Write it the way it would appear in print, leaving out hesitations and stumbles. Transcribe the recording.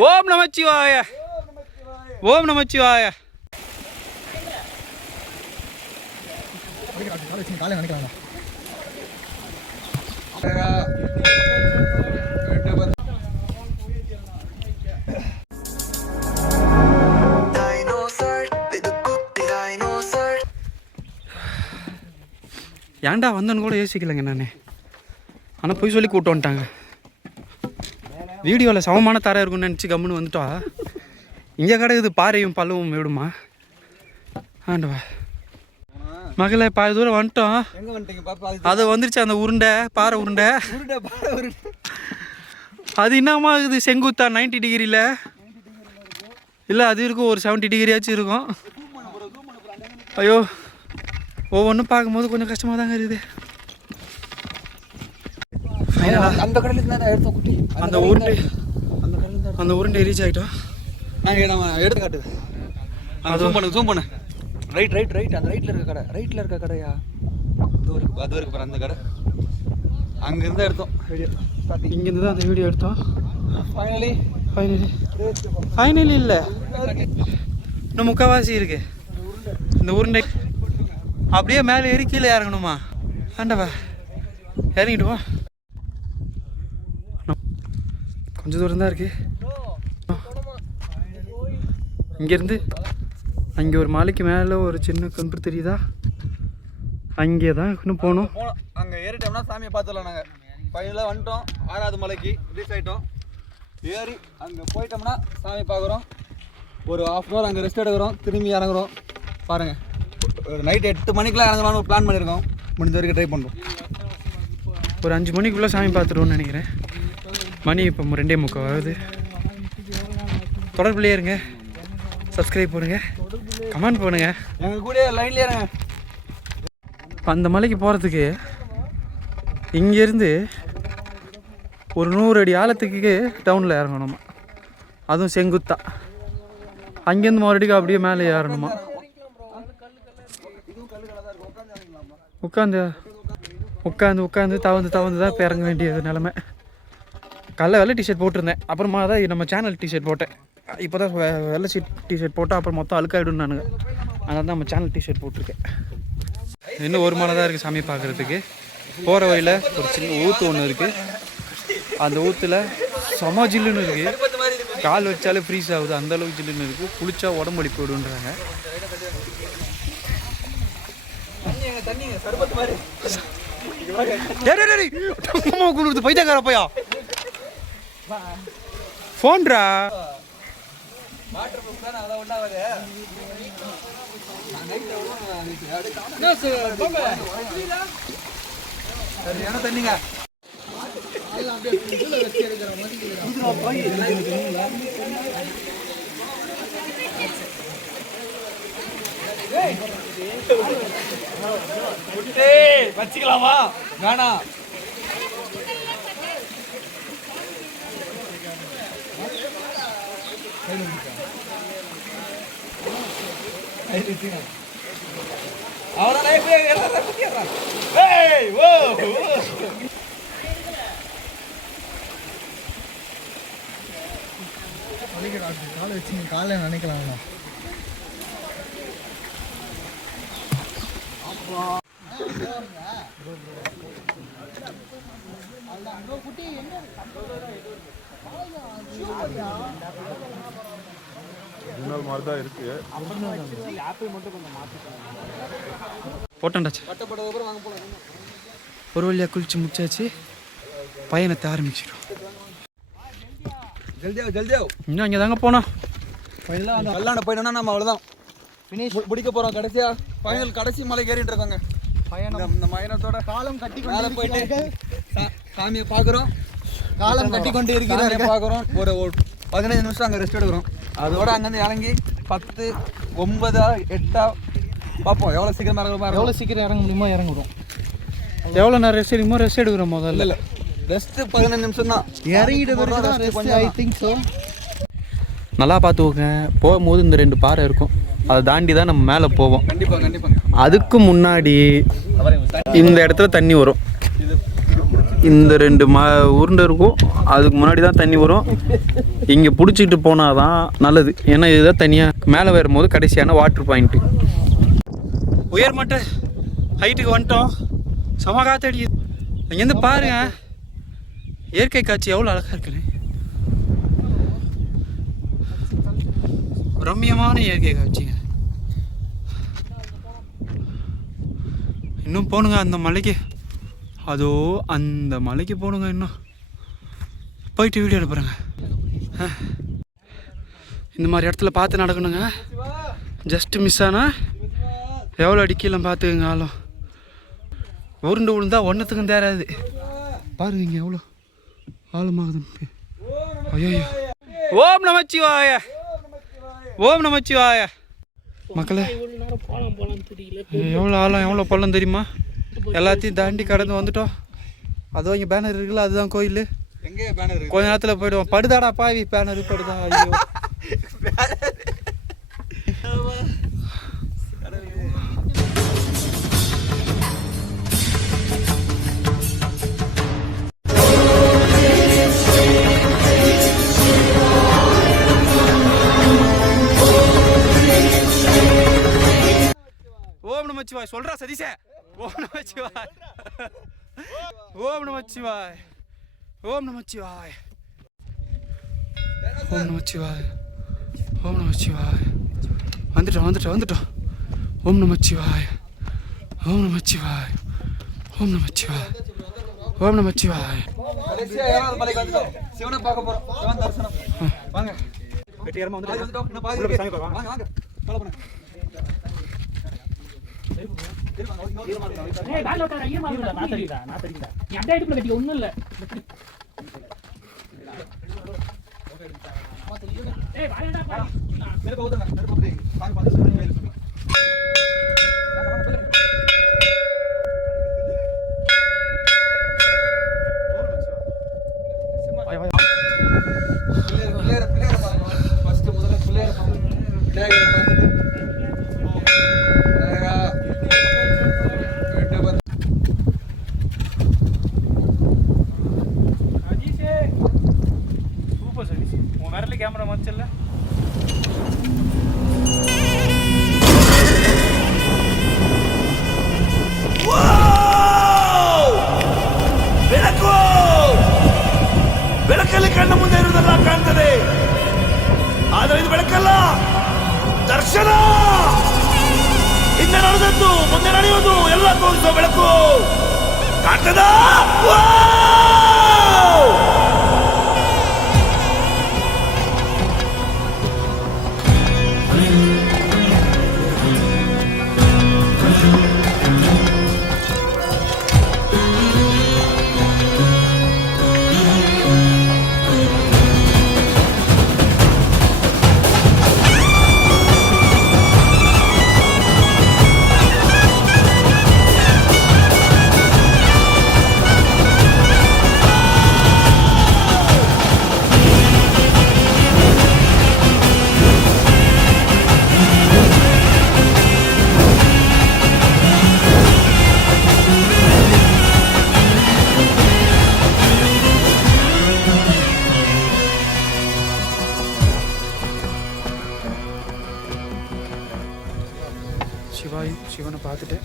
ஓம் நமச்சிவாய. ஓம் நமச்சிவாய. ஏன்டா வந்தேன்னு கூட யோசிக்கலைங்க நான். ஆனால் போய் சொல்லி கூப்பிட்டு வந்துட்டாங்க. வீடியோவில் சமமான தரம் இருக்குன்னு நினச்சி கம்முன்னு வந்துட்டா. இங்கே கிடக்குது பாறையும் பல்லவும் விடுமா. ஆண்டவா மகளே பாதி தூரம் வந்துட்டோம். அது வந்துருச்சு அந்த உருண்டை, பாறை உருண்டை. அது என்னமா இது செங்குத்தா 90 டிகிரியில் இல்லை, அது இருக்கும் ஒரு 70 டிகிரியாச்சும் இருக்கும். ஐயோ ஒவ்வொன்றும் பார்க்கும்போது கொஞ்சம் கஷ்டமாக தாங்க இருக்குது. அந்த உருண்டை ரீச் ஆகிட்டோம். நம்ம எடுத்து காட்டு. ஜூம் பண்ணு. ரைட் அந்த ரைட்டில் இருக்க கடையா அது இருக்கு அந்த கடை. அங்கேருந்து எடுத்தோம் வீடியோ. இங்கேருந்து தான் அந்த வீடியோ எடுத்தோம். ஃபைனலி இல்லை, இன்னும் முக்கால்வாசி இருக்கு. இந்த உருண்டை அப்படியே மேலே ஏறி கீழே இறங்கணுமா? ஆண்டவா இறங்கிடுவோம். கொஞ்சம் தூரம் தான் இருக்கு. இங்கேருந்து அங்கே ஒரு மலைக்கு மேலே ஒரு சின்ன கன்று தெரியுதா? அங்கே தான் இன்னும் போகணும். அங்கே ஏறிட்டோம்னா சாமியை பார்த்துடலாம். நாங்கள் ஃபைனலாக வந்துட்டோம். 6வது மலைக்கு ரீச் ஆகிட்டோம். ஏறி அங்கே போயிட்டோம்னா சாமி பார்க்குறோம். ஒரு ½ hour அங்கே ரெஸ்ட் எடுக்கிறோம். திரும்பி இறங்குறோம். பாருங்கள், ஒரு நைட் 8 மணிக்கெலாம் இறங்கலாம்னு ஒரு பிளான் பண்ணியிருக்கோம். முடிஞ்ச வரைக்கும் ட்ரை பண்ணுறோம். ஒரு 5 மணிக்குள்ளே சாமி பார்த்துருவோன்னு நினைக்கிறேன். மணி இப்போ 2:45 ஆகுது. தொடர்புலேயே இருங்க, சப்ஸ்கிரைப் பண்ணுங்க, கமெண்ட் பண்ணுங்க, எங்கள் கூட லைன்லேயே இருங்க. அந்த மலைக்கு போகிறதுக்கு இங்கேருந்து ஒரு 100 அடி ஆழத்துக்கு டவுனில் இறங்கணுமா. அதுவும் செங்குத்தா. அங்கேருந்து மறுபடியும் அப்படியே மேலே ஏறணுமா. உட்காந்து தவந்து தான் இப்போ இறங்க வேண்டியது நிலமை. காலைல வெள்ளை டிஷர்ட் போட்டிருந்தேன், அப்புறமா தான் நம்ம சேனல் டிஷர்ட் போட்டேன். இப்போ தான் வெள்ளை டிஷர்ட் போட்டால் அப்புறம் மொத்தம் அழுக்காயிடும் நானுங்க. அதனால தான் நம்ம சேனல் டிஷர்ட் போட்டிருக்கேன். இன்னும் ஒரு மலை தான் இருக்குது சாமி பார்க்குறதுக்கு. போகிற வழியில் ஒரு சின்ன ஊற்று ஒன்று இருக்குது. அந்த ஊற்றுல செம ஜில்லுன்னு இருக்குது. கால் வச்சாலே ஃப்ரீஸ் ஆகுது, அந்தளவுக்கு ஜில்லுன்னு இருக்குது. குளிச்சா உடம்பு வலி போயிடுன்றாங்க. பைத்தியக்கார பையா போன்றா தண்ணிங்க. வச்சுக்கலாமா? வேணாம். காலை வச்சு காலை நினைக்கலாம். போட்டாண்டாச்சு. ஒரு வழியாக குளிச்சு முடிச்சாச்சு. பயணத்தை ஆரம்பிச்சிடும். இன்னும் அங்கே தாங்க போனோம். கல்லாண்ட போயிட்டோம்னா நம்ம அவ்வளோதான் பிடிக்க போகிறோம். கடைசி மலை ஏறிட்டு இருக்கோங்க. இந்த பயணத்தோட காலம் கட்டி மேலே போயிட்டு சாமியை பார்க்குறோம். காலம் கட்டி கொண்டு இருக்கிற பார்க்குறோம். ஒரு 15 நிமிஷம் அங்கே ரெஸ்ட் எடுக்கிறோம். அதோட அங்கேருந்து இறங்கி 10, 9, 8 பார்ப்போம். எவ்வளோ சீக்கிரம் இறங்க முடியுமோ இறங்குறோம். எவ்வளோ நேரம் ரெஸ்ட் எடுக்குமோ ரெஸ்ட் எடுக்கிறோம். முதல்ல இல்லை ரெஸ்ட்டு 15 நிமிஷம் தான். இறங்கிட்டு நல்லா பார்த்துக்கோங்க. போகும்போது இந்த 2 பாறை இருக்கும், அதை தாண்டி தான் நம்ம மேலே போவோம். கண்டிப்பாக. அதுக்கு முன்னாடி இந்த இடத்துல தண்ணி வரும். இந்த 2 உருண்டை இருக்கும், அதுக்கு முன்னாடி தான் தண்ணி வரும். இங்கே பிடிச்சிக்கிட்டு போனால் தான் நல்லது. ஏன்னா இதுதான் தனியாக மேலே வரும்போது கடைசியான வாட்டர் பாயிண்ட்டு. உயர்மட்ட ஹைட்டுக்கு வந்துட்டோம். செம காத்தடி. இங்கேருந்து பாருங்க இயற்கை காட்சி எவ்வளோ அழகாக இருக்குன்னு. ரம்மியமான இயற்கை காட்சிங்க. இன்னும் போகணுங்க அந்த மலைக்கு. அதோ அந்த மலைக்கு போகணுங்க. இன்னும் போயிட்டு வீடியோ எடுப்புறேங்க. இந்த மாதிரி இடத்துல பார்த்து நடக்கணுங்க. ஜஸ்ட்டு மிஸ் ஆனால் எவ்வளோ அடிக்கலாம் பார்த்துக்குங்க. ஆளும் உருண்டு விழுந்தா ஒன்றுத்துக்கும் தேராது. பாருங்க இங்கே எவ்வளோ ஆழமாகுது. ஐயோ ஓம் நமச்சிவாய, ஓம் நமச்சிவாய. மக்களே எவ்வளோ ஆழம் எவ்வளோ பள்ளம் தெரியுமா? எல்லாத்தையும் தாண்டி கடந்து வந்துட்டோம். அதோ இங்கே பேனர் இருக்குல்ல, அதுதான் கோயில். கொஞ்ச நேரத்தில் போயிடுவோம். படுதாடா பாவி, பேனர் படுதா. ஐயோ ஓம் நமச்சிவாய் சொல்றா சதீஷே. ஓம் நமச்சிவாய், ஓம் நமச்சிவாய், ஓம் நமச்சிவாய், ஓம் நமச்சிவாய், ஓம் நமச்சிவாய். வந்துட்டோம் வந்துட்டோம் வந்துட்டோம். ஓம் நமச்சிவாய், ஓம் நமச்சிவாய், ஓம் நமச்சிவாய், ஓம் நமச்சிவாய். சிவனை பார்க்க போறோம். சிவன் தரிசனம். வாங்க. வெட்டியாரமா வந்துட்டோம். இன்னும் பாதி சாமி பார்க்கலாம். வாங்க வாங்க. ஃபாலோ பண்ணுங்க. ஏய் கால்ல ஓட்டற ஈரமா இருக்குடா. நான் தெரியுதா. நீ அப்படியே இடுப்புல கட்டிக்க ஒண்ணும் இல்ல. ஏய் வாடா பா. நெருப்பு ஊத்துங்க. நெருப்பு ஊத்துங்க. சாமி பார்த்து மேல இருக்கு. சூப்பர் சதீஷ், உன் விரல கேமரா மச்சல்ல. ಬೆಳಕಲ್ಲಿ ಕಣ್ಣ ಮುಂದೆ ಇರುವುದೆಲ್ಲ ಕಾಣ್ತದೆ, ಆದರೆ ಇದು ಬೆಳಕಲ್ಲ, ದರ್ಶನ. ಹಿಂದೆ ನಡೆದದ್ದು ಮುಂದೆ ನಡೆಯುವುದು ಎಲ್ಲ ತೋರಿಸುವ ಬೆಳಕು ಕಾಣ್ತದ. சிவனை பார்த்துட்டு